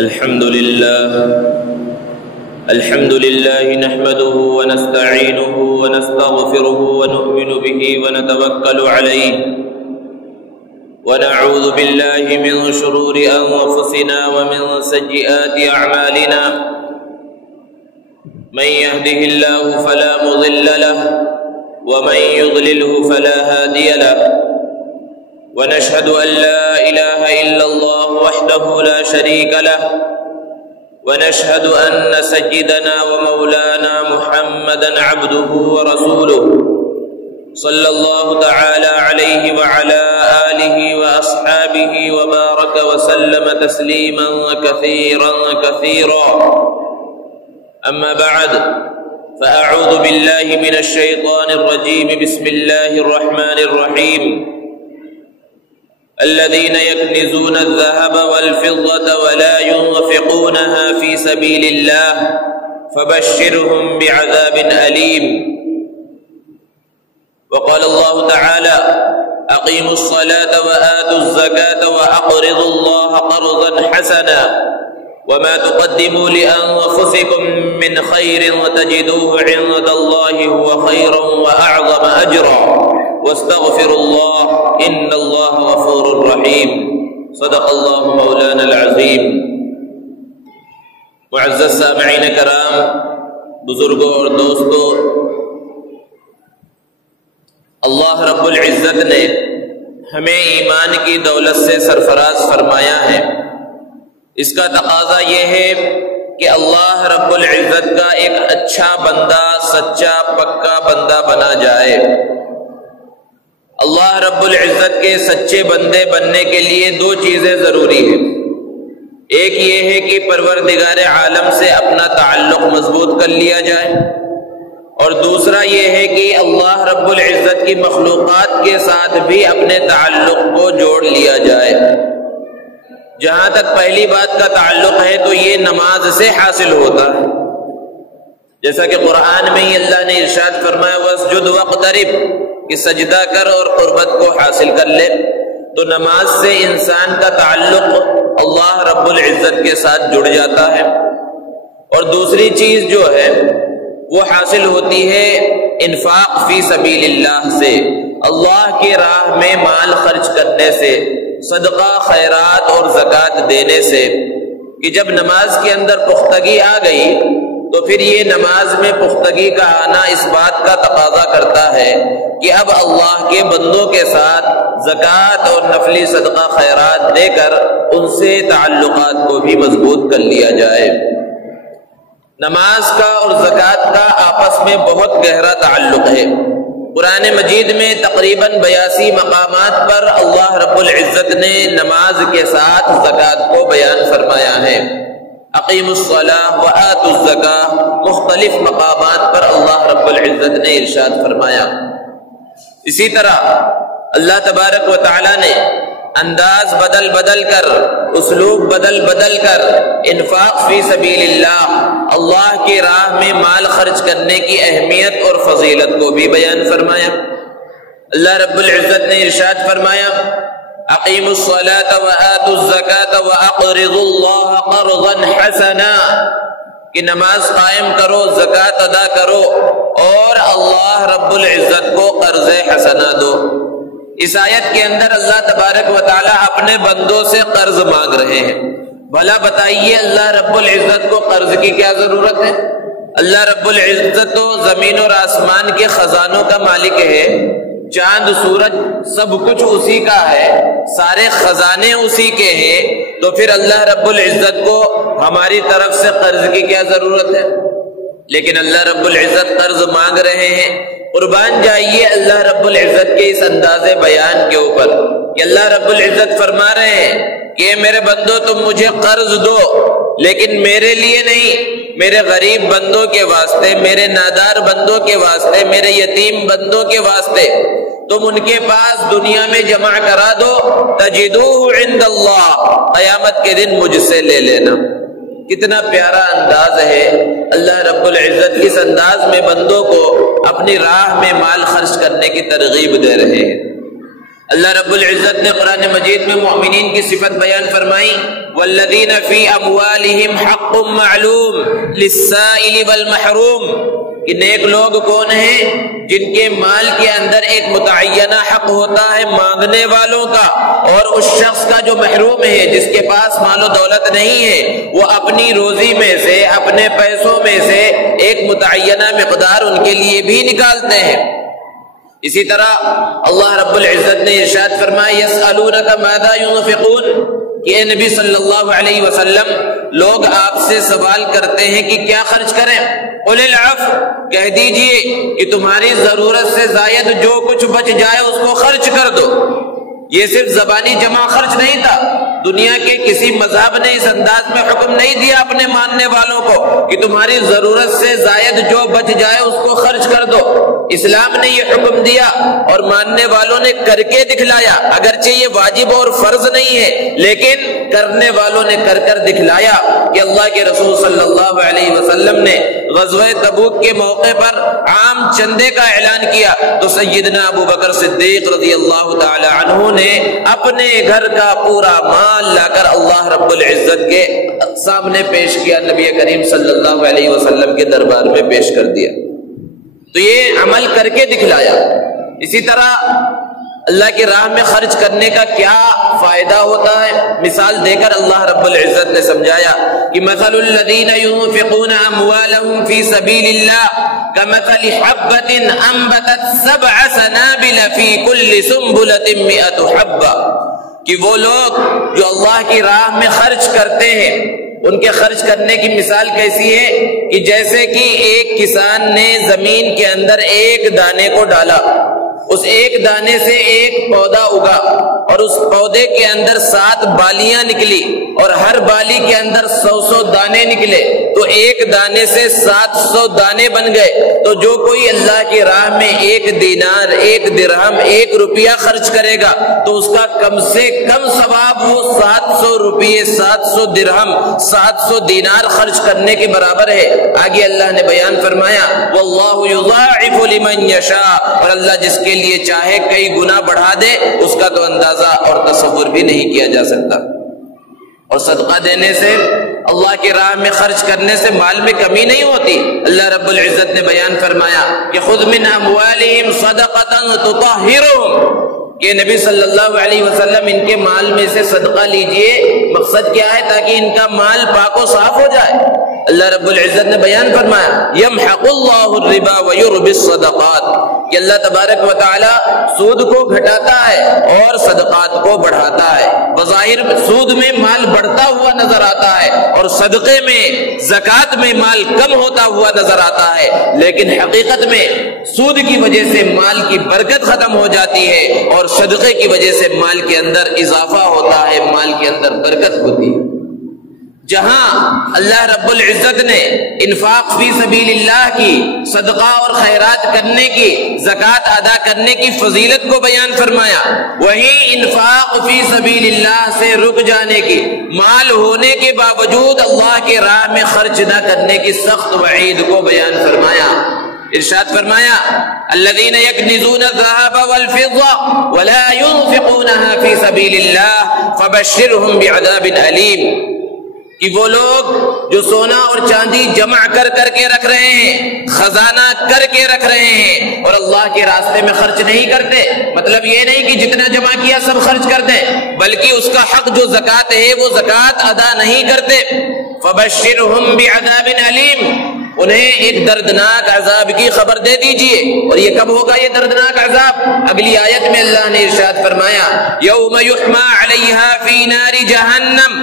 الحمد لله نحمده ونستعينه ونستغفره ونؤمن به ونتوكل عليه ونعوذ بالله من شرور أنفسنا ومن سيئات أعمالنا من يهده الله فلا مضل له ومن يضلله فلا هادي له ونشهد أن لا إله إلا الله وحده لا شريك له ونشهد أن سيدنا ومولانا محمدا عبده ورسوله صلى الله تعالى عليه وعلى آله وأصحابه وبارك وسلم تسليما كثيرا أما بعد فأعوذ بالله من الشيطان الرجيم بسم الله الرحمن الرحيم الذين يكنزون الذهب والفضة ولا ينفقونها في سبيل الله فبشرهم بعذاب أليم وقال الله تعالى أقيموا الصلاة وآتوا الزكاة وأقرضوا الله قرضا حسنا وما تقدموا لأنفسكم من خير وتجدوه عند الله هو خيرا وأعظم أجرا واستغفروا الله ان اللہ غفور رحیم صدق اللہ مولانا العظیم۔ معزز سامعین کرام، بزرگوں اور دوستوں، اللہ رب العزت نے ہمیں ایمان کی دولت سے سرفراز فرمایا ہے۔ اس کا تقاضا یہ ہے کہ اللہ رب العزت کا ایک اچھا بندہ، سچا پکا بندہ بنا جائے۔ اللہ رب العزت کے سچے بندے بننے کے لیے دو چیزیں ضروری ہیں۔ ایک یہ ہے کہ پروردگار عالم سے اپنا تعلق مضبوط کر لیا جائے، اور دوسرا یہ ہے کہ اللہ رب العزت کی مخلوقات کے ساتھ بھی اپنے تعلق کو جوڑ لیا جائے۔ جہاں تک پہلی بات کا تعلق ہے تو یہ نماز سے حاصل ہوتا ہے، جیسا کہ قرآن میں ہی اللہ نے ارشاد فرمایا وَاسْجُدْ وَاقْتَرِبْ، کہ سجدہ کر اور قربت کو حاصل کر لے۔ تو نماز سے انسان کا تعلق اللہ رب العزت کے ساتھ جڑ جاتا ہے، اور دوسری چیز جو ہے وہ حاصل ہوتی ہے انفاق فی سبیل اللہ سے، اللہ کی راہ میں مال خرچ کرنے سے، صدقہ خیرات اور زکوٰۃ دینے سے، کہ جب نماز کے اندر پختگی آ گئی تو پھر یہ نماز میں پختگی کا آنا اس بات کا تقاضا کرتا ہے کہ اب اللہ کے بندوں کے ساتھ زکوٰۃ اور نفلی صدقہ خیرات دے کر ان سے تعلقات کو بھی مضبوط کر لیا جائے۔ نماز کا اور زکوٰۃ کا آپس میں بہت گہرا تعلق ہے۔ قرآن مجید میں تقریباً 82 مقامات پر اللہ رب العزت نے نماز کے ساتھ زکوٰۃ کو بیان فرمایا ہے۔ اقیم الصلاۃ وآتوا الزکاۃ، مختلف مقامات پر اللہ رب العزت نے ارشاد فرمایا۔ اسی طرح اللہ تبارک و تعالی نے انداز بدل کر، اسلوب بدل کر انفاق فی سبیل اللہ کی راہ میں مال خرچ کرنے کی اہمیت اور فضیلت کو بھی بیان فرمایا۔ اللہ رب العزت نے ارشاد فرمایا اقیموا الصلاۃ وآتوا الزکاۃ واقرضوا اللہ قرضا حسنا، کہ نماز قائم کرو، زکوٰۃ ادا کرو اور اللہ رب العزت کو قرض حسنہ دو۔ اس آیت کے اندر اللہ تبارک و تعالی اپنے بندوں سے قرض مانگ رہے ہیں۔ بھلا بتائیے اللہ رب العزت کو قرض کی کیا ضرورت ہے؟ اللہ رب العزت تو زمین اور آسمان کے خزانوں کا مالک ہے، چاند سورج سب کچھ اسی کا ہے، سارے خزانے اسی کے ہیں، تو پھر اللہ رب العزت کو ہماری طرف سے قرض کی کیا ضرورت ہے؟ لیکن اللہ رب العزت قرض مانگ رہے ہیں۔ قربان جائیے اللہ رب العزت کے اس انداز بیان کے اوپر کہ اللہ رب العزت فرما رہے ہیں کہ میرے بندو تم مجھے قرض دو، لیکن میرے لیے نہیں، میرے غریب بندوں کے واسطے، میرے نادار بندوں کے واسطے، میرے یتیم بندوں کے واسطے تم ان کے پاس دنیا میں جمع کرا دو، تجدوہ عند اللہ، قیامت کے دن مجھ سے لے لینا۔ کتنا پیارا انداز ہے۔ اللہ رب العزت اس انداز میں بندوں کو اپنی راہ میں مال خرچ کرنے کی ترغیب دے رہے ہیں۔ اللہ رب العزت نے قرآن مجید میں مومنین کی صفت بیان فرمائی، والذین فی اموالہم حق معلوم للسائل والمحروم، کہ نیک لوگ کون ہیں جن کے مال کے اندر ایک متعینہ حق ہوتا ہے مانگنے والوں کا، اور اس شخص کا جو محروم ہے، جس کے پاس مال و دولت نہیں ہے، وہ اپنی روزی میں سے، اپنے پیسوں میں سے ایک متعینہ مقدار ان کے لیے بھی نکالتے ہیں۔ اسی طرح اللہ رب العزت نے ارشاد فرمایا، یسألونک ماذا ینفقون، کہ اے نبی صلی اللہ علیہ وسلم لوگ آپ سے سوال کرتے ہیں کہ کیا خرچ کریں، قل العفو، کہہ دیجئے کہ تمہاری ضرورت سے زائد جو کچھ بچ جائے اس کو خرچ کر دو۔ یہ صرف زبانی جمع خرچ نہیں تھا، دنیا کے کسی مذہب نے اس انداز میں حکم نہیں دیا اپنے ماننے والوں کو کہ تمہاری ضرورت سے زائد جو بچ جائے اس کو خرچ کر دو۔ اسلام نے یہ حکم دیا اور ماننے والوں نے کر کے دکھلایا، اگرچہ یہ واجب اور فرض نہیں ہے، لیکن کرنے والوں نے کر کر دکھلایا کہ اللہ کے رسول صلی اللہ علیہ وسلم نے غزوہ تبوک کے موقع پر عام چندے کا اعلان کیا تو سیدنا ابو بکر صدیق رضی اللہ تعالی عنہ نے اپنے گھر کا پورا مال لا کر اللہ رب العزت کے سامنے پیش کیا، نبی کریم صلی اللہ علیہ وسلم کے دربار میں پیش کر دیا۔ تو یہ عمل کر کے دکھلایا۔ اسی طرح اللہ کی راہ میں خرچ کرنے کا کیا فائدہ ہوتا ہے، مثال دے کر اللہ رب العزت نے سمجھایا کہ مثل الذین ينفقون اموالهم فی سبیل اللہ کمثل حبۃ انبتت 7 سنابل فی کل سنبلۃ 100 حبۃ، کہ وہ لوگ جو اللہ کی راہ میں خرچ کرتے ہیں ان کے خرچ کرنے کی مثال کیسی ہے کہ جیسے کہ ایک کسان نے زمین کے اندر ایک دانے کو ڈالا، اس ایک دانے سے ایک پودا اگا اور اس پودے کے اندر 7 بالیاں نکلی اور ہر بالی کے اندر 100 دانے نکلے، تو ایک دانے سے 700 دانے بن گئے۔ تو جو کوئی اللہ کی راہ میں 1 دینار، 1 درہم، 1 روپیہ خرچ کرے گا تو اس کا کم سے کم ثواب وہ 700 روپیے، 700 درہم، 700 دینار خرچ کرنے کے برابر ہے۔ آگے اللہ نے بیان فرمایا، واللہ یضاعف لمن یشاء، اور اللہ جس کے لیے چاہے کئی گنا بڑھا دے، اس کا تو اندازہ اور تصور بھی نہیں کیا جا سکتا۔ اور صدقہ دینے سے، اللہ کی راہ میں خرچ کرنے سے مال میں کمی نہیں ہوتی۔ اللہ رب العزت نے بیان فرمایا کہ خذ من اموالہم صدقۃ تطہرہم، کہ نبی صلی اللہ علیہ وسلم ان کے مال میں سے صدقہ لیجئے، مقصد کیا ہے؟ تاکہ ان کا مال پاک و صاف ہو جائے۔ اللہ رب العزت نے بیان فرمایا یمحق اللہ الربا ویربی الصدقات، کہ اللہ تبارک و تعالی سود کو گھٹاتا ہے اور صدقات کو بڑھاتا ہے۔ بظاہر سود میں مال بڑھتا ہوا نظر آتا ہے اور صدقے میں، زکوٰۃ میں مال کم ہوتا ہوا نظر آتا ہے، لیکن حقیقت میں سود کی وجہ سے مال کی برکت ختم ہو جاتی ہے اور صدقے کی وجہ سے مال کے اندر اضافہ ہوتا ہے، مال کے اندر برکت ہوتی ہے۔ جہاں اللہ رب العزت نے انفاق فی سبیل اللہ کی، صدقہ اور خیرات کرنے کی، زکوٰۃ ادا کرنے کی فضیلت کو بیان فرمایا، وہیں انفاق فی سبیل اللہ سے رک جانے کی، مال ہونے کے باوجود اللہ کے راہ میں خرچ نہ کرنے کی سخت وعید کو بیان فرمایا۔ ارشاد فرمایا الذین یکنزون الذهب والفضة ولا ينفقونها فی سبیل اللہ فبشرهم بعذاب علیم، کہ وہ لوگ جو سونا اور چاندی جمع کر کر کے رکھ رہے ہیں، خزانہ کر کے رکھ رہے ہیں اور اللہ کے راستے میں خرچ نہیں کرتے، مطلب یہ نہیں کہ جتنا جمع کیا سب خرچ کر دیں، بلکہ اس کا حق جو زکوٰۃ ہے وہ زکوٰۃ ادا نہیں کرتے، فبشرهم بعذاب علیم، انہیں ایک دردناک عذاب کی خبر دے دیجئے۔ اور یہ کب ہوگا یہ دردناک عذاب؟ اگلی آیت میں اللہ نے ارشاد فرمایا یوم یحمى علیہا فی نار جہنم،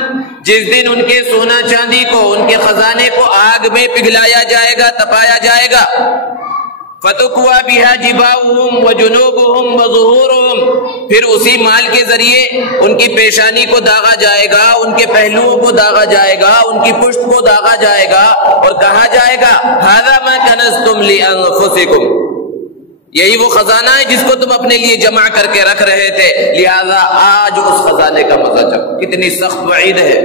جس دن ان کے سونا چاندی کو، ان کے خزانے کو آگ میں پگھلایا جائے گا، تپایا جائے گا، فَتُكْوَى بِهَا جِبَاهُهُمْ وَجُنُوبُهُمْ وَظُهُورُهُمْ، پھر اسی مال کے ذریعے ان کی پیشانی کو داغا جائے گا، ان کے پہلوؤں کو داغا جائے گا، ان کی پشت کو داغا جائے گا اور کہا جائے گا هَذَا مَا كَنَزْتُمْ لِأَنفُسِكُمْ، یہی وہ خزانہ ہے جس کو تم اپنے لیے جمع کر کے رکھ رہے تھے، لہذا آج اس خزانے کا مزہ چکھو۔ کتنی سخت وعید ہے،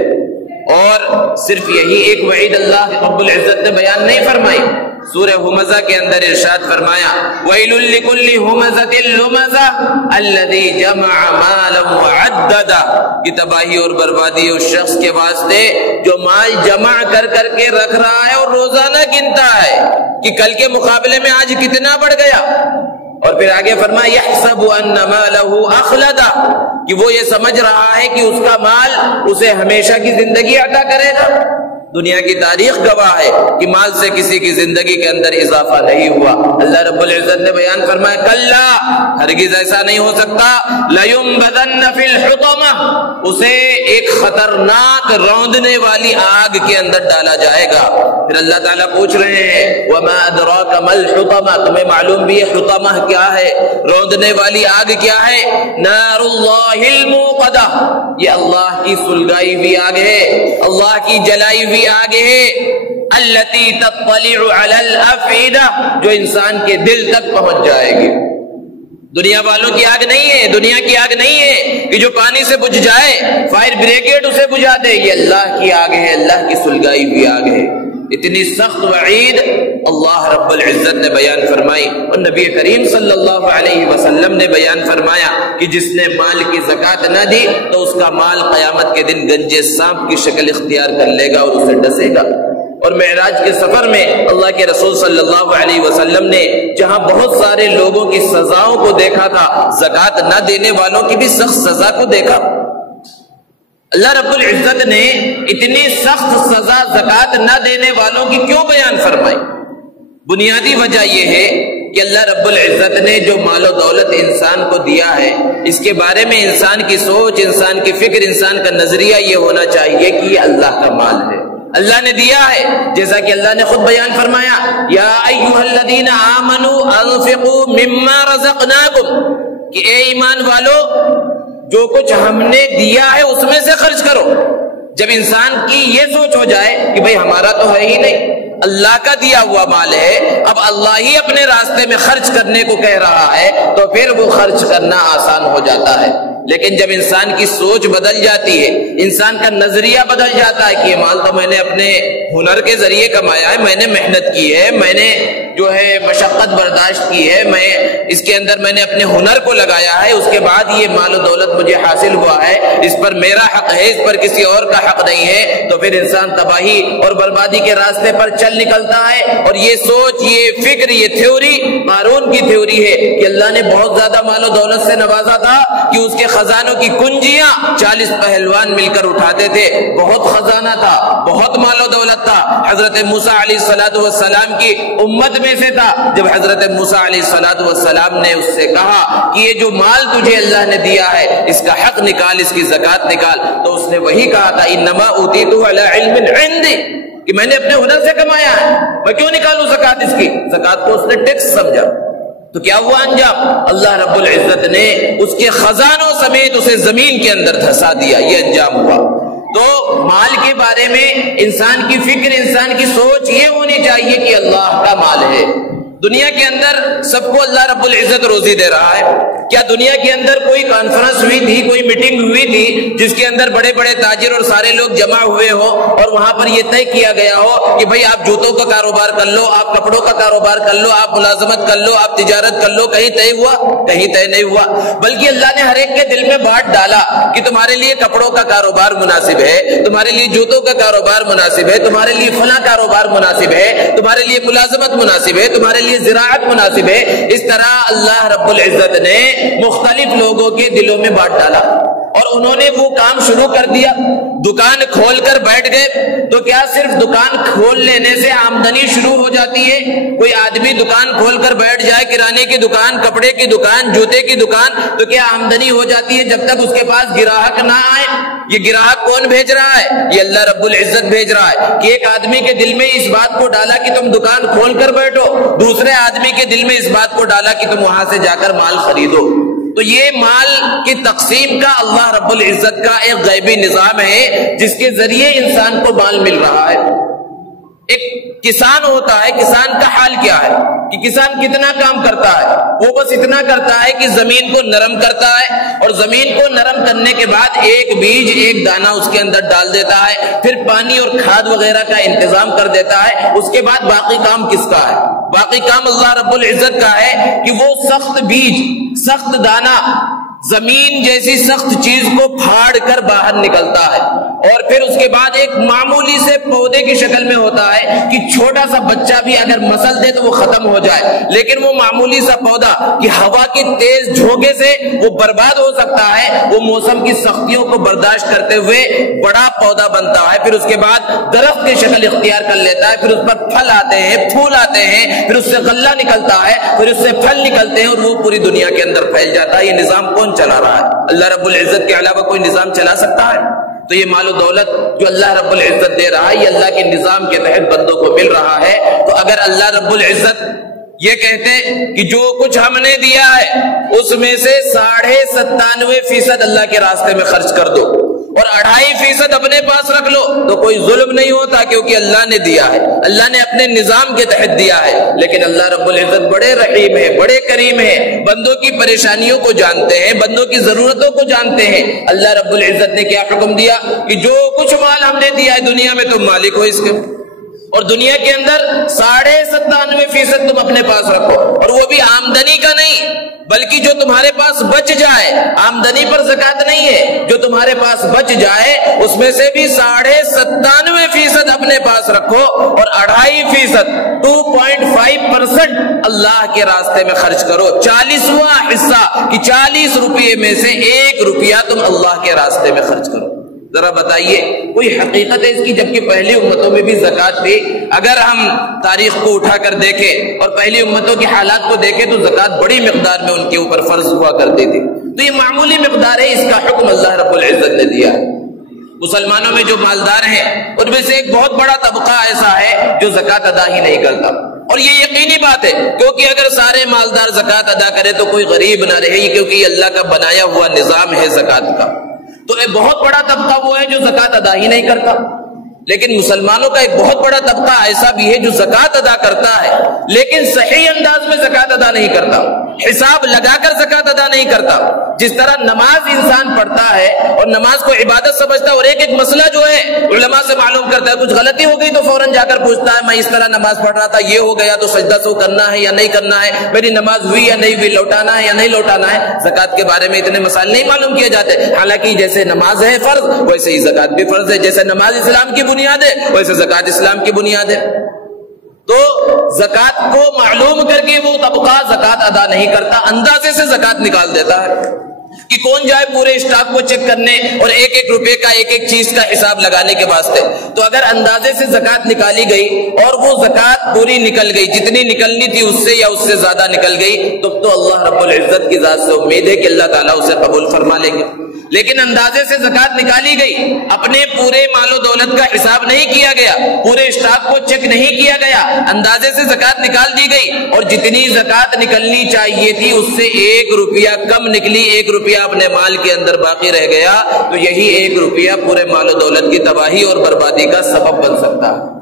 اور صرف یہی ایک وعید اللہ رب العزت نے بیان نہیں فرمائی، سورہ ہمزہ کے اندر ارشاد فرمایا وَيْلٌ لِكُلِّ هُمَزَةٍ لُمَزَةٍ الَّذِي جَمَعَ مَالًا وَعَدَّدَهُ، کہ تباہی اور بربادی اس شخص کے واسطے جو مال جمع کر کر کے رکھ رہا ہے اور روزانہ گنتا ہے کہ کل کے مقابلے میں آج کتنا بڑھ گیا۔ اور پھر آگے فرمایا يَحْسَبُ أَنَّ مَالَهُ أَخْلَدَ، کہ وہ یہ سمجھ رہا ہے کہ اس کا مال اسے ہمیشہ کی زندگی عطا کرے گا۔ دنیا کی تاریخ گواہ ہے کہ مال سے کسی کی زندگی کے اندر اضافہ نہیں ہوا۔ اللہ رب العزت نے بیان فرمایا کلا، ہرگز ایسا نہیں ہو سکتا، لَيُنبَذَنَّ فِي الْحُطَمَةِ، اسے ایک خطرناک روندنے والی آگ کے اندر ڈالا جائے گا۔ پھر اللہ تعالیٰ پوچھ رہے ہیں وَمَا أَدْرَاكَ مَا الْحُطَمَةِ، تمہیں معلوم بھی ہے حطمہ کیا ہے، روندنے والی آگ کیا ہے؟ نَارُ اللَّهِ الْمُوقَدَةِ، یہ اللہ کی سلگائی ہوئی آگ ہے، اللہ کی جلائی ہوئی آگ ہے، الَّتِي تَطَّلِعُ عَلَى الْأَفْئِدَةِ، جو انسان کے دل تک پہنچ جائے گی۔ دنیا والوں کی آگ نہیں ہے، دنیا کی آگ نہیں ہے کہ جو پانی سے بجھ جائے، فائر بریگیڈ اسے بجھا دے، یہ اللہ کی آگ ہے، اللہ کی سلگائی ہوئی آگ ہے۔ اتنی سخت وعید اللہ رب العزت نے بیان فرمائی، اور نبی کریم صلی اللہ علیہ وسلم نے بیان فرمایا کہ جس نے مال کی زکوٰۃ نہ دی تو اس کا مال قیامت کے دن گنجے سانپ کی شکل اختیار کر لے گا اور اسے ڈسے گا۔ اور معراج کے سفر میں اللہ کے رسول صلی اللہ علیہ وسلم نے جہاں بہت سارے لوگوں کی سزاؤں کو دیکھا تھا، زکوٰۃ نہ دینے والوں کی بھی سخت سزا کو دیکھا۔ اللہ رب العزت نے اتنی سخت سزا زکوٰۃ نہ دینے والوں کی کیوں بیان فرمائی؟ بنیادی وجہ یہ ہے کہ اللہ رب العزت نے جو مال و دولت انسان کو دیا ہے، اس کے بارے میں انسان کی سوچ، انسان کی فکر، انسان کا نظریہ یہ ہونا چاہیے کہ یہ اللہ کا مال ہے، اللہ نے دیا ہے۔ جیسا کہ اللہ نے خود بیان فرمایا یا ایھا الذین آمنوا انفقوا مما رزقناکم، کہ اے ایمان والو جو کچھ ہم نے دیا ہے اس میں سے خرچ کرو۔ جب انسان کی یہ سوچ ہو جائے کہ بھئی ہمارا تو ہے ہی نہیں، اللہ کا دیا ہوا مال ہے، اب اللہ ہی اپنے راستے میں خرچ کرنے کو کہہ رہا ہے، تو پھر وہ خرچ کرنا آسان ہو جاتا ہے۔ لیکن جب انسان کی سوچ بدل جاتی ہے، انسان کا نظریہ بدل جاتا ہے کہ یہ مال تو میں نے اپنے ہنر کے ذریعے کمایا ہے، میں نے محنت کی ہے، میں نے جو ہے مشقت برداشت کی ہے، میں اس کے اندر میں نے اپنے ہنر کو لگایا ہے، اس کے بعد یہ مال و دولت مجھے حاصل ہوا ہے، اس پر میرا حق ہے، اس پر کسی اور کا حق نہیں ہے، تو پھر انسان تباہی اور بربادی کے راستے پر چل نکلتا ہے۔ اور یہ سوچ، یہ فکر، یہ تھیوری قارون کی تھیوری ہے کہ اللہ نے بہت زیادہ مال و دولت سے نوازا تھا کہ اس کے خزانوں کی کنجیاں 40 پہلوان مل کر اٹھاتے تھے، بہت خزانہ تھا، بہت مال و دولت تھا۔ حضرت موسیٰ علیہ السلام کی امت میں سے تھا، جب حضرت موسیٰ علیہ السلام نے اس سے کہا کہ یہ جو مال تجھے اللہ نے دیا ہے اس کا حق نکال، اس کی زکوٰۃ نکال، تو اس نے وہی کہا تھا انما اوتیتہ علی علم عندی، کہ میں نے اپنے ہنر سے کمایا ہے، میں کیوں نکالوں زکوٰۃ اس کی؟ زکوٰۃ کو اس نے ٹیکس سمجھا۔ تو کیا ہوا انجام؟ اللہ رب العزت نے اس کے خزانوں سمیت اسے زمین کے اندر دھسا دیا، یہ انجام ہوا۔ تو مال کے بارے میں انسان کی فکر، انسان کی سوچ یہ ہونی چاہیے کہ اللہ کا مال ہے۔ دنیا کے اندر سب کو اللہ رب العزت روزی دے رہا ہے۔ کیا دنیا کے اندر کوئی کانفرنس ہوئی تھی، کوئی میٹنگ ہوئی تھی جس کے اندر بڑے بڑے تاجر اور سارے لوگ جمع ہوئے ہو اور وہاں پر یہ طے کیا گیا ہو کہ بھئی آپ جوتوں کا کاروبار کر لو، آپ کپڑوں کا کاروبار کر لو، آپ ملازمت کر لو، آپ تجارت کر لو؟ کہیں طے ہوا؟ کہیں طے نہیں ہوا، بلکہ اللہ نے ہر ایک کے دل میں بانٹ ڈالا کہ تمہارے لیے کپڑوں کا کاروبار مناسب ہے، تمہارے لیے جوتوں کا کاروبار مناسب ہے، تمہارے لیے فلاں کاروبار مناسب ہے، تمہارے لیے ملازمت مناسب ہے، تمہارے لیے زراعت مناسب ہے۔ اس طرح اللہ رب العزت نے مختلف لوگوں کے دلوں میں بانٹ ڈالا اور انہوں نے وہ کام شروع کر دیا، دکان کھول کر بیٹھ گئے۔ تو کیا صرف دکان کھول لینے سے آمدنی شروع ہو جاتی ہے؟ کوئی آدمی دکان کھول کر بیٹھ جائے، کرانے کی دکان، کپڑے کی دکان، جوتے کی دکان، تو کیا آمدنی ہو جاتی ہے جب تک اس کے پاس گراہک نہ آئے؟ یہ گراہک کون بھیج رہا ہے؟ یہ اللہ رب العزت بھیج رہا ہے کہ ایک آدمی کے دل میں اس بات کو ڈالا کہ تم دکان کھول کر بیٹھو، دوسرے آدمی کے دل میں اس بات کو ڈالا کہ تم وہاں سے جا کر مال خریدو۔ تو یہ مال کی تقسیم کا اللہ رب العزت کا ایک غیبی نظام ہے جس کے ذریعے انسان کو مال مل رہا ہے۔ ایک کسان ہوتا ہے، کسان کا حال کیا ہے کہ کسان کتنا کام کرتا ہے؟ وہ بس اتنا کرتا ہے کہ زمین کو نرم کرتا ہے، اور زمین کو نرم کرنے کے بعد ایک بیج، ایک دانہ اس کے اندر ڈال دیتا ہے، پھر پانی اور کھاد وغیرہ کا انتظام کر دیتا ہے۔ اس کے بعد باقی کام کس کا ہے؟ باقی کام اللہ رب العزت کا ہے کہ وہ سخت بیج، سخت دانہ، زمین جیسی سخت چیز کو پھاڑ کر باہر نکلتا ہے، اور پھر اس کے بعد ایک معمولی سے پودے کی شکل میں ہوتا ہے کہ چھوٹا سا بچہ بھی اگر مسل دے تو وہ ختم ہو جائے، لیکن وہ معمولی سا پودا کہ ہوا کی تیز جھونکے سے وہ برباد ہو سکتا ہے، وہ موسم کی سختیوں کو برداشت کرتے ہوئے بڑا پودا بنتا ہے، پھر اس کے بعد درخت کی شکل اختیار کر لیتا ہے، پھر اس پر پھل آتے ہیں، پھول آتے ہیں، پھر اس سے غلہ نکلتا ہے، پھر اس سے پھل نکلتے ہیں، اور وہ پوری دنیا کے اندر پھیل جاتا ہے۔ یہ نظام کون چلا رہا ہے؟ اللہ رب العزت کے علاوہ کوئی نظام چلا سکتا ہے؟ تو یہ مال و دولت جو اللہ رب العزت دے رہا ہے، یہ اللہ کے نظام کے تحت بندوں کو مل رہا ہے۔ تو اگر اللہ رب العزت یہ کہتے کہ جو کچھ ہم نے دیا ہے اس میں سے 97.5% اللہ کے راستے میں خرچ کر دو اور 2.5% اپنے پاس رکھ لو، تو کوئی ظلم نہیں ہوتا، کیونکہ اللہ نے دیا ہے، اللہ نے اپنے نظام کے تحت دیا ہے۔ لیکن اللہ رب العزت بڑے رحیم ہے، بڑے کریم ہے، بندوں کی پریشانیوں کو جانتے ہیں، بندوں کی ضرورتوں کو جانتے ہیں۔ اللہ رب العزت نے کیا حکم دیا کہ جو کچھ مال ہم نے دیا ہے دنیا میں تم مالک ہو اس کے، اور دنیا کے اندر 97.5% تم اپنے پاس رکھو، اور وہ بھی آمدنی کا نہیں بلکہ جو تمہارے پاس بچ جائے۔ آمدنی پر زکات نہیں ہے، جو تمہارے پاس بچ جائے اس میں سے بھی 97.5% اپنے پاس رکھو، اور 2.5% 2.5% اللہ کے راستے میں خرچ کرو۔ 40واں حصہ کہ 40 روپے میں سے 1 روپیہ تم اللہ کے راستے میں خرچ کرو۔ ذرا بتائیے کوئی حقیقت ہے اس کی؟ جبکہ پہلی امتوں میں بھی زکات تھی۔ اگر ہم تاریخ کو اٹھا کر دیکھیں اور پہلی امتوں کی حالات کو دیکھیں تو زکات بڑی مقدار میں ان کے اوپر فرض ہوا کرتی تھی۔ تو یہ معمولی مقدار ہے، اس کا حکم اللہ رب العزت نے دیا ہے۔ مسلمانوں میں جو مالدار ہیں ان میں سے ایک بہت بڑا طبقہ ایسا ہے جو زکات ادا ہی نہیں کرتا، اور یہ یقینی بات ہے کیونکہ اگر سارے مالدار زکات ادا کرے تو کوئی غریب نہ رہے، کیونکہ یہ اللہ کا بنایا ہوا نظام ہے زکات کا۔ تو ایک بہت بڑا طبقہ وہ ہے جو زکات ادا ہی نہیں کرتا، لیکن مسلمانوں کا ایک بہت بڑا طبقہ ایسا بھی ہے جو زکات ادا کرتا ہے لیکن صحیح انداز میں زکات ادا نہیں کرتا، حساب لگا کر زکات ادا نہیں کرتا۔ جس طرح نماز انسان پڑھتا ہے اور نماز کو عبادت سمجھتا ہے، اور ایک ایک مسئلہ جو ہے علماء سے معلوم کرتا ہے، کچھ غلطی ہو گئی تو فوراً جا کر پوچھتا ہے میں اس طرح نماز پڑھ رہا تھا، یہ ہو گیا تو سجدہ سو کرنا ہے یا نہیں کرنا ہے، میری نماز ہوئی یا نہیں ہوئی، لوٹانا ہے یا نہیں لوٹانا ہے۔ زکات کے بارے میں اتنے مسائل نہیں معلوم کیے جاتے، حالانکہ جیسے نماز ہے فرض ویسے ہی زکات بھی فرض ہے، جیسے نماز اسلام کی بنیاد ہے ویسے زکات اسلام کی بنیاد ہے۔ تو زکات کو معلوم کر کے وہ طبقہ زکات ادا نہیں کرتا، اندازے سے زکات نکال دیتا ہے کہ کون جائے پورے اسٹاک کو چیک کرنے اور ایک ایک روپے کا ایک ایک چیز کا حساب لگانے کے واسطے۔ تو اگر اندازے سے زکات نکالی گئی اور وہ زکات پوری نکل گئی، جتنی نکلنی تھی اس سے یا اس سے زیادہ نکل گئی، تو اللہ رب العزت کی ذات سے امید ہے کہ اللہ تعالیٰ اسے قبول فرما لیں گے۔ لیکن اندازے سے زکات نکالی گئی، اپنے پورے مال و دولت کا حساب نہیں کیا گیا، پورے اسٹاک کو چیک نہیں کیا گیا، اندازے سے زکات نکال دی گئی اور جتنی زکات نکلنی چاہیے تھی اس سے 1 روپیہ کم نکلی، 1 روپیہ اپنے مال کے اندر باقی رہ گیا، تو یہی 1 روپیہ پورے مال و دولت کی تباہی اور بربادی کا سبب بن سکتا ہے۔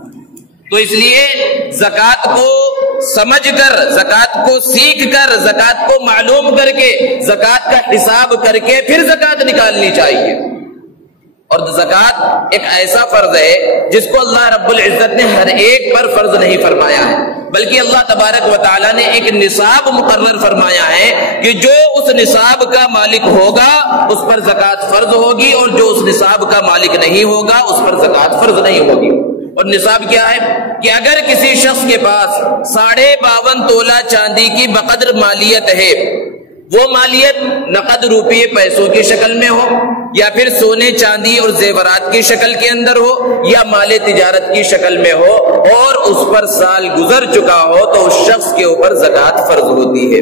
تو اس لیے زکات کو سمجھ کر، زکات کو سیکھ کر، زکات کو معلوم کر کے، زکات کا حساب کر کے پھر زکات نکالنی چاہیے۔ اور زکات ایک ایسا فرض ہے جس کو اللہ رب العزت نے ہر ایک پر فرض نہیں فرمایا ہے، بلکہ اللہ تبارک و تعالیٰ نے ایک نصاب مقرر فرمایا ہے کہ جو اس نصاب کا مالک ہوگا اس پر زکات فرض ہوگی، اور جو اس نصاب کا مالک نہیں ہوگا اس پر زکات فرض نہیں ہوگی۔ اور نصاب کیا ہے کہ اگر کسی شخص کے پاس 52.5 تولہ چاندی کی بقدر مالیت ہے، وہ مالیت نقد روپیے پیسوں کی شکل میں ہو یا پھر سونے چاندی اور زیورات کی شکل کے اندر ہو یا مال تجارت کی شکل میں ہو، اور اس پر سال گزر چکا ہو، تو اس شخص کے اوپر زکات فرض ہوتی ہے۔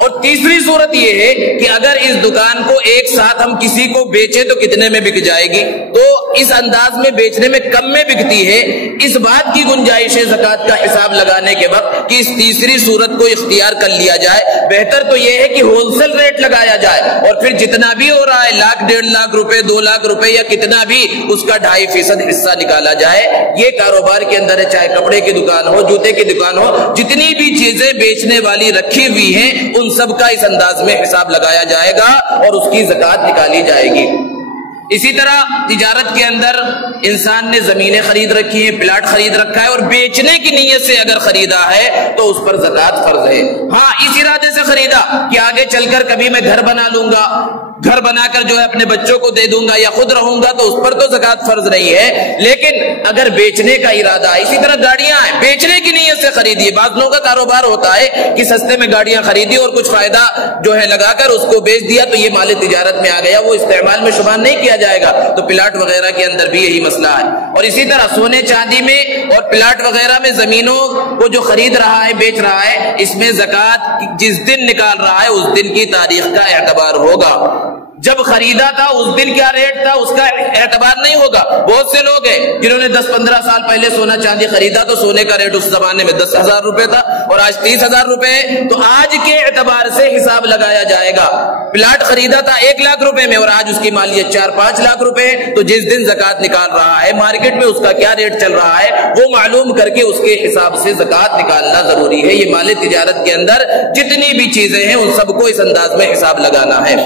اور تیسری صورت یہ ہے کہ اگر اس دکان کو ایک ساتھ ہم کسی کو بیچے تو کتنے میں بک جائے گی، تو اس انداز میں بیچنے میں کم میں بکتی ہے، اس بات کی گنجائش ہے زکوٰۃ کا حساب لگانے کے وقت کہ اس تیسری صورت کو اختیار کر لیا جائے۔ بہتر تو یہ ہے کہ ہول سیل ریٹ لگایا جائے اور پھر جتنا بھی ہو رہا ہے 1,00,000 1.5 لاکھ روپے 2 لاکھ روپے یا کتنا بھی اس کا 2.5% حصہ نکالا جائے۔ یہ کاروبار کے اندر ہے، چاہے کپڑے کی دکان ہو، جوتے کی دکان ہو، جتنی بھی چیزیں بیچنے والی رکھی ہوئی ہیں ان سب کا اس انداز میں حساب لگایا جائے گا اور اس کی زکوٰۃ نکالی جائے گی۔ اسی طرح تجارت کے اندر انسان نے زمینیں خرید رکھی ہیں، پلاٹ خرید رکھا ہے اور بیچنے کی نیت سے اگر خریدا ہے تو اس پر زکوٰۃ فرض ہے۔ ہاں، اس ارادے سے خریدا کہ آگے چل کر کبھی میں گھر بنا لوں گا، گھر بنا کر جو ہے اپنے بچوں کو دے دوں گا یا خود رہوں گا، تو اس پر تو زکوٰۃ فرض نہیں ہے۔ لیکن اگر بیچنے کا ارادہ ہے، اسی طرح گاڑیاں ہیں، بیچنے کی نیت سے خریدی، بعض لوگوں کا کاروبار ہوتا ہے کہ سستے میں گاڑیاں خریدی اور کچھ فائدہ جو ہے لگا کر اس کو بیچ دیا تو یہ مال تجارت میں آ گیا، وہ استعمال میں شمار نہیں کیا جائے گا۔ تو پلاٹ وغیرہ کے اندر بھی یہی مسئلہ ہے۔ اور اسی طرح سونے چاندی میں اور پلاٹ وغیرہ میں زمینوں کو جو خرید رہا ہے، بیچ رہا ہے، اس میں زکوٰۃ جس دن نکال رہا ہے اس دن کی تاریخ کا اعتبار ہوگا۔ جب خریدا تھا اس دن کیا ریٹ تھا اس کا اعتبار نہیں ہوگا۔ بہت سے لوگ ہیں جنہوں نے 10-15 سال پہلے سونا چاندی خریدا تو سونے کا ریٹ اس زمانے میں 10,000 روپے تھا اور آج 30,000 روپے ہے، تو آج کے اعتبار سے حساب لگایا جائے گا۔ پلاٹ خریدا تھا 1 لاکھ روپے میں اور آج اس کی مالیت 4-5 لاکھ روپے ہے، تو جس دن زکوٰۃ نکال رہا ہے مارکیٹ میں اس کا کیا ریٹ چل رہا ہے وہ معلوم کر کے اس کے حساب سے زکوٰۃ نکالنا ضروری ہے۔ یہ مال تجارت کے اندر جتنی بھی چیزیں ہیں ان سب کو اس انداز میں حساب لگانا ہے۔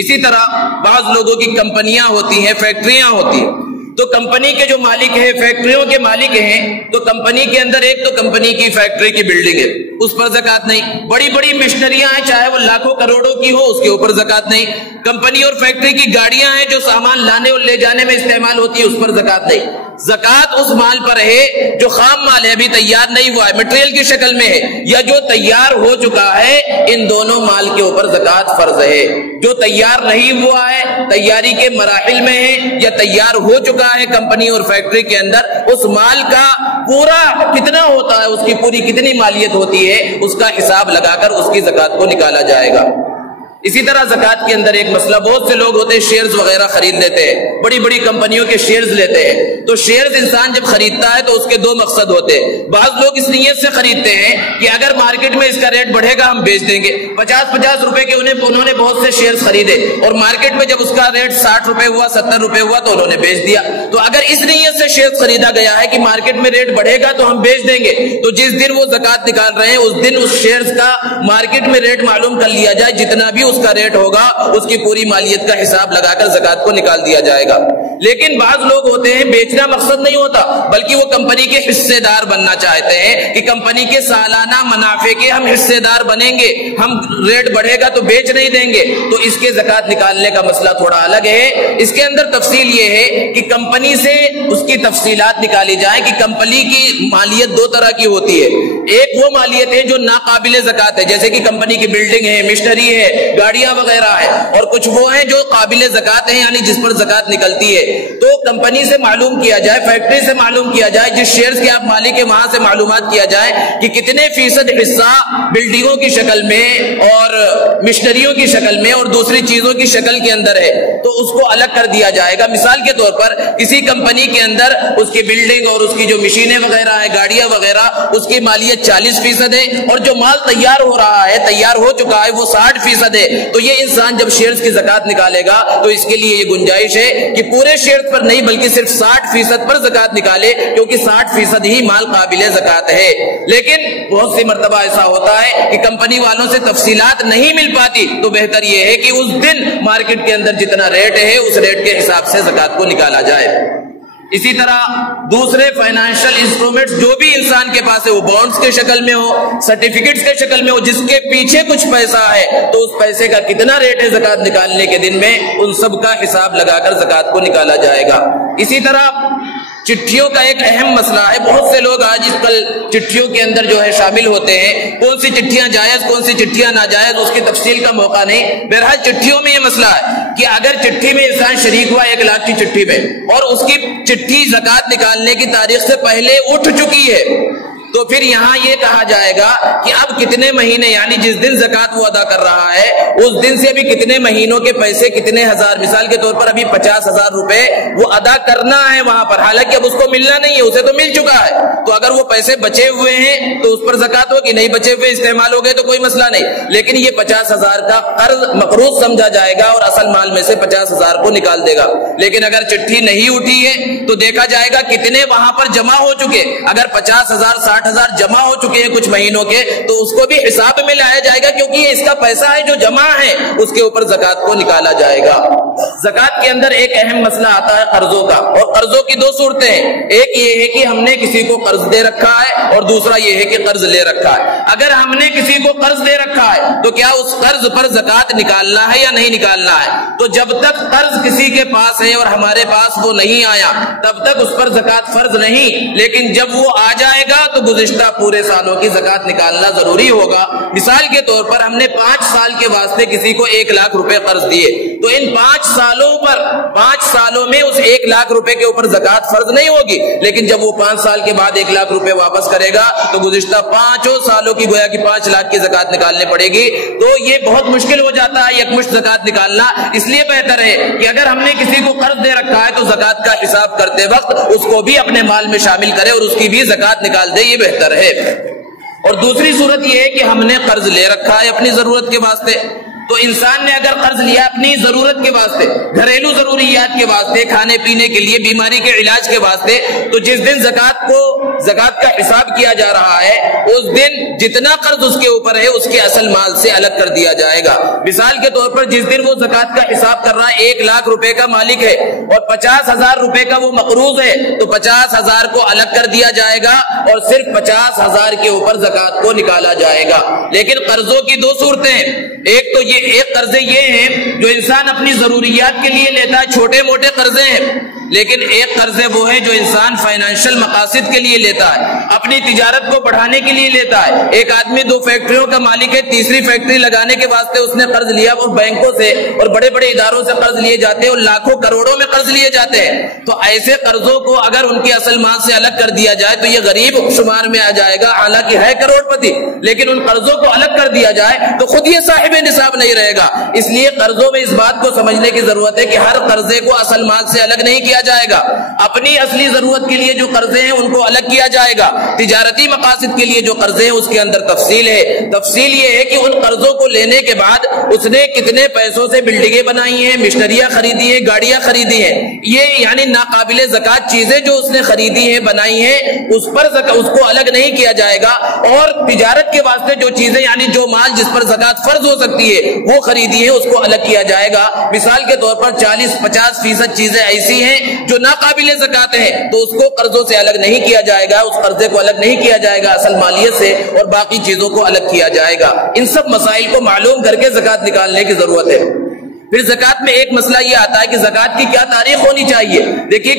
اسی طرح بعض لوگوں کی کمپنیاں ہوتی ہیں، فیکٹریاں ہوتی ہیں، تو کمپنی کے جو مالک ہیں، فیکٹریوں کے مالک ہیں، تو کمپنی کے اندر ایک تو کمپنی کی فیکٹری کی بلڈنگ ہے، اس پر زکوٰۃ نہیں۔ بڑی بڑی مشنریاں ہیں، چاہے وہ لاکھوں کروڑوں کی ہو، اس کے اوپر زکوٰۃ نہیں۔ کمپنی اور فیکٹری کی گاڑیاں ہیں جو سامان لانے اور لے جانے میں استعمال ہوتی ہے، اس پر زکوٰۃ نہیں۔ زکوٰۃ اس مال پر ہے جو خام مال ہے، ابھی تیار نہیں ہوا ہے، مٹیریل کی شکل میں ہے، یا جو تیار ہو چکا ہے، ان دونوں مال کے اوپر زکوٰۃ فرض ہے۔ جو تیار نہیں ہوا ہے، تیاری کے مراحل میں ہے یا تیار ہو چکا ہے کمپنی اور فیکٹری کے اندر، اس مال کا پورا کتنا ہوتا ہے، اس کی پوری کتنی مالیت ہوتی ہے، اس کا حساب لگا کر اس کی زکوٰۃ کو نکالا جائے گا۔ اسی طرح زکوٰۃ کے اندر ایک مسئلہ، بہت سے لوگ ہوتے ہیں شیئرز وغیرہ خرید لیتے ہیں، بڑی بڑی کمپنیوں کے شیئرز لیتے ہیں، تو شیئرز انسان جب خریدتا ہے تو اس کے 2 مقصد ہوتے ہیں۔ بعض لوگ اس نیت سے خریدتے ہیں کہ اگر مارکیٹ میں اس کا ریٹ بڑھے گا ہم بیچ دیں گے۔ 50-50 روپے کے انہوں نے بہت سے شیئرز خریدے اور مارکیٹ میں جب اس کا ریٹ 60 روپے ہوا، 70 روپے ہوا تو انہوں نے بیچ دیا۔ تو اگر اس نیت سے شیئرز خریدا گیا ہے کہ مارکیٹ میں ریٹ بڑھے گا تو ہم بیچ دیں گے، تو جس دن وہ زکوٰۃ نکال رہے ہیں اس دن اس شیئرز کا مارکیٹ میں ریٹ معلوم کر لیا جائے، جتنا بھی اس کا ریٹ ہوگا اس کی پوری مالیت کا حساب لگا کر زکوٰۃ کو نکال دیا جائے گا۔ لیکن بعض لوگ ہوتے ہیں بیچنا مقصد نہیں ہوتا بلکہ وہ کمپنی کے حصے دار بننا چاہتے ہیں کہ کمپنی کے سالانہ منافع کے ہم حصے دار بنیں گے، ہم ریٹ بڑھے گا تو بیچ نہیں دیں گے، تو اس کے زکوٰۃ نکالنے کا مسئلہ تھوڑا الگ ہے۔ اس کے اندر تفصیل یہ ہے کہ کمپنی سے اس کی تفصیلات نکالی جائیں کہ کمپنی کی مالیت 2 طرح کی ہوتی ہے۔ ایک وہ مالیت ہے جو ناقابل زکوٰۃ ہے، جیسے کہ کمپنی کی بلڈنگ ہے، مشنری ہے، گاڑیاں وغیرہ ہے، اور کچھ وہ ہیں جو قابل زکوٰۃ ہیں، یعنی جس پر زکوٰۃ نکلتی ہے۔ تو کمپنی سے معلوم کیا جائے، فیکٹری سے معلوم کیا جائے، جس شیئرز کے آپ مالک ہیں وہاں سے معلومات کیا جائے کہ کتنے فیصد حصہ بلڈنگوں کی شکل میں اور مشنریوں کی شکل میں اور دوسری چیزوں کی شکل کے اندر ہے، تو اس کو الگ کر دیا جائے گا۔ مثال کے طور پر کسی کمپنی کے اندر اس کی بلڈنگ اور اس کی جو مشینیں وغیرہ ہیں، گاڑیاں وغیرہ، اس کی مالیت 40% ہے اور جو مال تیار ہو رہا ہے، تیار ہو چکا ہے، وہ 60% ہے، تو یہ انسان جب شیئرز کی زکوٰۃ نکالے گا تو اس کے لیے یہ گنجائش ہے کہ پورے شیئرز پر نہیں بلکہ صرف 60% پر زکوٰۃ نکالے، کیونکہ 60% ہی مال قابل زکوٰۃ ہے۔ لیکن بہت سی مرتبہ ایسا ہوتا ہے کہ کمپنی والوں سے تفصیلات نہیں مل پاتی، تو بہتر یہ ہے کہ اس دن مارکیٹ کے اندر جتنا ریٹ ہے اس ریٹ کے حساب سے زکوٰۃ کو نکالا جائے۔ اسی طرح دوسرے فائنانشل انسٹرومنٹس جو بھی انسان کے پاس ہے، وہ بانڈز کے شکل میں ہو، سرٹیفکیٹس کے شکل میں ہو، جس کے پیچھے کچھ پیسہ ہے تو اس پیسے کا کتنا ریٹ ہے زکوٰۃ نکالنے کے دن میں، ان سب کا حساب لگا کر زکوٰۃ کو نکالا جائے گا۔ اسی طرح چٹھیوں کا ایک اہم مسئلہ ہے، بہت سے لوگ آج کل چٹھیوں کے اندر جو ہے شامل ہوتے ہیں، کون سی چٹھیاں جائز کون سی چٹھیاں ناجائز اس کی تفصیل کا موقع نہیں۔ بہرحال چٹھیوں میں یہ مسئلہ ہے کہ اگر چٹھی میں انسان شریک ہوا 1 لاکھ کی چٹھی میں اور اس کی چٹھی زکوٰۃ نکالنے کی تاریخ سے پہلے اٹھ چکی ہے، تو پھر یہاں یہ کہا جائے گا کہ اب کتنے مہینے، یعنی جس دن زکات وہ ادا کر رہا ہے اس دن سے ابھی کتنے مہینوں کے پیسے کتنے ہزار، مثال کے طور پر ابھی 50,000 روپے وہ ادا کرنا ہے وہاں پر، حالانکہ اب اس کو ملنا نہیں ہے، اسے تو مل چکا ہے، تو اگر وہ پیسے بچے ہوئے ہیں تو اس پر زکات ہوگی، نہیں بچے ہوئے استعمال ہو گئے تو کوئی مسئلہ نہیں، لیکن یہ 50,000 کا قرض مقروض سمجھا جائے گا اور اصل مال میں سے 50,000 کو نکال دے گا۔ لیکن اگر چٹھی نہیں اٹھی ہے تو دیکھا جائے گا کتنے وہاں پر جمع ہو چکے، اگر 50,000 60,000 جمع ہو چکے ہیں کچھ مہینوں کے تو اس کو بھی حساب میں لایا جائے گا، کیونکہ یہ اس کا پیسہ ہے جو جمع ہے، اس کے اوپر زکات کو نکالا جائے گا۔ زکات کے اندر ایک اہم مسئلہ آتا ہے قرضوں کا، اور قرضوں کی دو صورتیں ہیں، ایک یہ ہے کہ ہم نے کسی کو قرض دے رکھا ہے اور دوسرا یہ ہے کہ قرض لے رکھا ہے۔ اگر ہم نے کسی کو قرض دے رکھا ہے تو کیا اس قرض پر زکات نکالنا ہے یا نہیں نکالنا ہے؟ تو جب تک قرض کسی کے پاس ہے اور ہمارے پاس وہ نہیں آیا تب تک اس پر زکات فرض نہیں، لیکن جب وہ آ جائے گا تو گزشتہ پورے سالوں کی زکات نکالنا ضروری ہوگا۔ مثال کے طور پر ہم نے 5 سال کے واسطے کسی کو 1 لاکھ روپے قرض دیے، تو ان 5 سالوں میں اس 1 لاکھ روپے کے اوپر زکات فرض نہیں ہوگی، لیکن جب وہ 5 سال کے بعد 1 لاکھ روپے واپس کرے گا تو گزشتہ 5 سالوں کی گویا کہ 5 لاکھ کی زکات نکالنے پڑے گی۔ تو یہ بہت مشکل ہو جاتا ہے یکمشت زکات نکالنا، اس لیے بہتر ہے کہ اگر ہم نے کسی کو قرض دے رکھا ہے تو زکات کا حساب کرتے وقت اس کو بھی اپنے مال میں شامل کرے اور اس کی بھی زکات نکال دے، یہ بہتر ہے۔ اور دوسری صورت یہ ہے کہ ہم نے قرض لے رکھا ہے اپنی ضرورت کے واسطے، تو انسان نے اگر قرض لیا اپنی ضرورت کے واسطے، گھریلو ضروریات کے واسطے، کھانے پینے کے لیے، بیماری کے علاج کے واسطے، تو جس دن زکات کا حساب کیا جا رہا ہے اس دن جتنا قرض اس کے اوپر ہے اس کے اصل مال سے الگ کر دیا جائے گا۔ مثال کے طور پر جس دن وہ زکات کا حساب کر رہا ہے 1 لاکھ روپے کا مالک ہے اور 50,000 روپے کا وہ مقروض ہے، تو 50,000 کو الگ کر دیا جائے گا اور صرف 50,000 کے اوپر زکات کو نکالا جائے گا۔ لیکن قرضوں کی دو صورتیں ہیں، ایک قرضے یہ ہیں جو انسان اپنی ضروریات کے لیے لیتا ہے، چھوٹے موٹے قرضے ہیں، لیکن ایک قرضے وہ ہے جو انسان فائنینشل مقاصد کے لیے لیتا ہے، اپنی تجارت کو بڑھانے کے لیے لیتا ہے۔ ایک آدمی 2 فیکٹریوں کا مالک ہے، تیسری فیکٹری لگانے کے واسطے اس نے قرض لیا، اور بینکوں سے اور بڑے بڑے اداروں سے قرض لیے جاتے ہیں اور لاکھوں کروڑوں میں قرض لیے جاتے ہیں۔ تو ایسے قرضوں کو اگر ان کے اصل مال سے الگ کر دیا جائے تو یہ غریب شمار میں آ جائے گا، حالانکہ ہے کروڑ پتی، لیکن ان قرضوں کو الگ کر دیا جائے تو خود یہ صاحب نصاب نہیں رہے گا۔ اس لیے قرضوں میں اس بات کو سمجھنے کی ضرورت ہے کہ ہر قرضے کو اصل مال سے الگ نہیں کیا جائے گا، اپنی اصلی ضرورت کے لیے جو قرضے ہیں ان کو الگ کیا جائے گا، تجارتی مقاصد کے لیے جو قرضے ہیں اس کے اندر تفصیل ہے۔ تفصیل یہ ہے کہ ان قرضوں کو لینے کے بعد اس نے کتنے پیسوں سے بلڈنگیں بنائی ہیں، مشنریاں خریدی ہیں، گاڑیاں خریدی ہیں، یہ یعنی ناقابل زکات چیزیں جو اس نے خریدی ہیں، بنائی ہیں، اس پر اس کو الگ نہیں کیا جائے گا۔ اور تجارت کے واسطے جو چیزیں یعنی جو مال جس پر زکات فرض ہو سکتی ہے وہ خریدی ہے، اس کو الگ کیا جائے گا۔ مثال کے طور پر 40-50% چیزیں ایسی ہیں جو ناقابل زکات ہیں تو اس کو قرضوں سے الگ نہیں کیا جائے گا، اس قرضے کو الگ نہیں کیا جائے گا اصل مالیت سے، اور باقی چیزوں کو الگ کیا جائے گا۔ ان سب مسائل کو معلوم کر کے زکات نکالنے کی ضرورت ہے۔ پھر زکات میں ایک مسئلہ یہ آتا ہے کہ زکات کی کیا تاریخ ہونی چاہیے۔ دیکھیے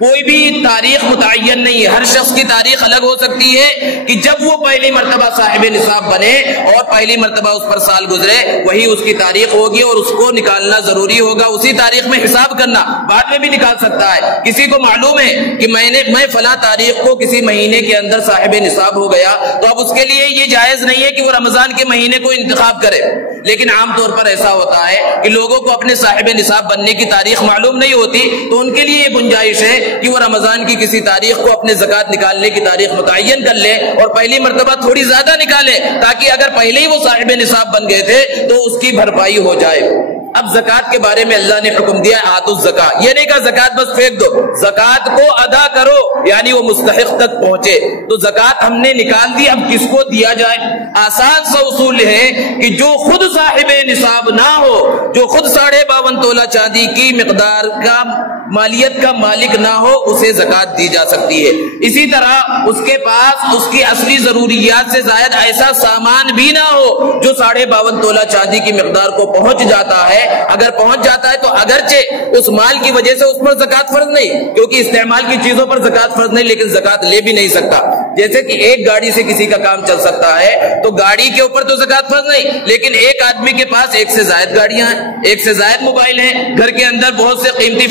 کوئی بھی تاریخ متعین نہیں ہے، ہر شخص کی تاریخ الگ ہو سکتی ہے کہ جب وہ پہلی مرتبہ صاحب نصاب بنے اور پہلی مرتبہ اس پر سال گزرے وہی اس کی تاریخ ہوگی اور اس کو نکالنا ضروری ہوگا، اسی تاریخ میں حساب کرنا، بعد میں بھی نکال سکتا ہے۔ کسی کو معلوم ہے کہ میں فلاں تاریخ کو کسی مہینے کے اندر صاحب نصاب ہو گیا، تو اب اس کے لیے یہ جائز نہیں ہے کہ وہ رمضان کے مہینے کو انتخاب کرے، لیکن عام طور پر ایسا ہوتا ہے کہ لوگوں کو اپنے صاحب نصاب بننے کی تاریخ معلوم نہیں ہوتی، تو ان کے لیے یہ گنجائش ہے کہ وہ رمضان کی کسی تاریخ کو اپنے زکات نکالنے کی تاریخ متعین کر لے اور پہلی مرتبہ تھوڑی زیادہ نکالے، تاکہ اگر پہلے ہی وہ صاحب نصاب بن گئے تھے تو اس کی بھرپائی ہو جائے۔ اب زکات کے بارے میں اللہ نے حکم دیا آتوا الزکاۃ، یہ نہیں کہا زکات بس پھینک دو، زکات کو ادا کرو یعنی وہ مستحق تک پہنچے۔ تو زکات ہم نے نکال دی، اب کس کو دیا جائے؟ آسان سا اصول ہے کہ جو خود صاحب نصاب نہ ہو، جو خود 52.5 تولہ چاندی کی مقدار کا مالیت کا مالک نہ ہو، اسے زکات دی جا سکتی ہے۔ اسی طرح اس کے پاس اس کی اصلی ضروریات سے زائد ایسا سامان بھی نہ ہو جو 52.5 تولہ چاندی کی مقدار کو پہنچ جاتا ہے، ہے، اگر پہنچ جاتا ہے تو اگرچہ اس مال کی وجہ سے اس پر زکات فرض نہیں، کیونکہ استعمال کی چیزوں پر زکات فرض نہیں، لیکن زکات لے بھی نہیں سکتا۔ جیسے کہ ایک گاڑی سے کسی کا کام چل سکتا ہے تو گاڑی کے اوپر تو زکات فرض نہیں، لیکن ایک آدمی کے پاس ایک سے زائد گاڑیاں ہیں، ایک سے زائد موبائل ہیں، گھر کے اندر بہت سے قیمتی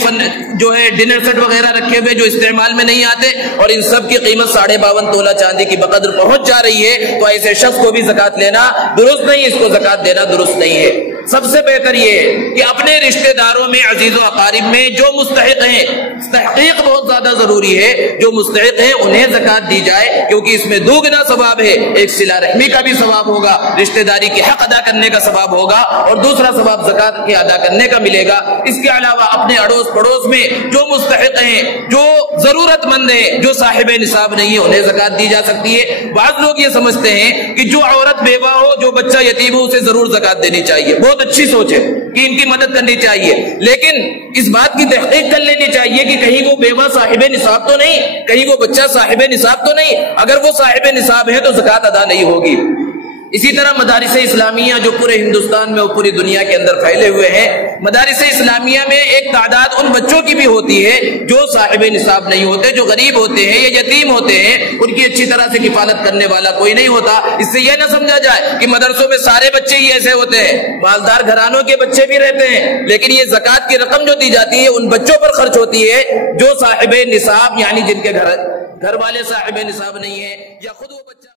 جو ہے ڈنر سیٹ وغیرہ رکھے ہوئے جو استعمال میں نہیں آتے، اور ان سب کی قیمت 52.5 تولہ چاندی کی بقدر پہنچ جا رہی ہے، تو ایسے شخص کو بھی زکات لینا درست نہیں، اس کو زکات دینا درست نہیں ہے۔ سب سے بہتر یہ ہے کہ اپنے رشتہ داروں میں، عزیز و اقارب میں جو مستحق ہیں، تحقیق بہت زیادہ ضروری ہے، جو مستحق ہیں انہیں زکات دی جائے، کیونکہ اس میں دوگنا ثواب ہے، ایک صلہ رحمی کا بھی ثواب ہوگا، رشتہ داری کے حق ادا کرنے کا ثواب ہوگا، اور دوسرا ثواب زکات کے ادا کرنے کا ملے گا۔ اس کے علاوہ اپنے اڑوس پڑوس میں جو مستحق ہیں، جو ضرورت مند ہیں، جو صاحب نصاب نہیں ہے، انہیں زکات دی جا سکتی ہے۔ بعض لوگ یہ سمجھتے ہیں کہ جو عورت بیوہ ہو، جو بچہ یتیم ہو، اسے ضرور زکات دینی چاہیے، بہت اچھی سوچ ہے کہ ان کی مدد کرنی چاہیے، لیکن اس بات کی تحقیق کر لینی چاہیے کہ کہیں وہ بیوہ صاحب نصاب تو نہیں، کہیں وہ بچہ صاحب نصاب تو نہیں، اگر وہ صاحب نصاب ہے تو زکات ادا نہیں ہوگی۔ اسی طرح مدارس اسلامیہ جو پورے ہندوستان میں اور پوری دنیا کے اندر پھیلے ہوئے ہیں، مدارس اسلامیہ میں ایک تعداد ان بچوں کی بھی ہوتی ہے جو صاحب نصاب نہیں ہوتے، جو غریب ہوتے ہیں یا یتیم ہوتے ہیں، ان کی اچھی طرح سے کفالت کرنے والا کوئی نہیں ہوتا۔ اس سے یہ نہ سمجھا جائے کہ مدرسوں میں سارے بچے ہی ایسے ہوتے ہیں، مالدار گھرانوں کے بچے بھی رہتے ہیں، لیکن یہ زکات کی رقم جو دی جاتی ہے ان بچوں پر خرچ ہوتی ہے جو صاحب نصاب، یعنی جن کے گھر والے صاحب نصاب نہیں ہیں یا خود وہ بچہ